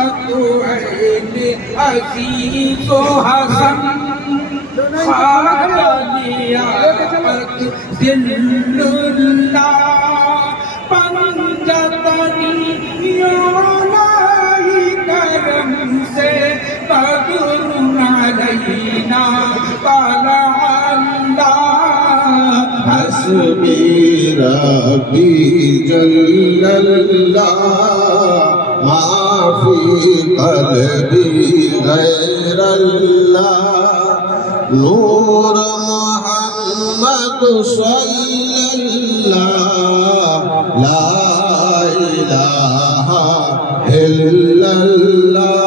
فتوين عزيز حسن خالديات ذل الله पंजतनी योलाई करम से कदरुन अलैना ताला अल्लाह हस्बी रब्बी जल्लल्लाह माफी क़ल्बी गैरल्लाह नूर मोहम्मद सल्लल्लाह ला इलाहा इल्लल्लाह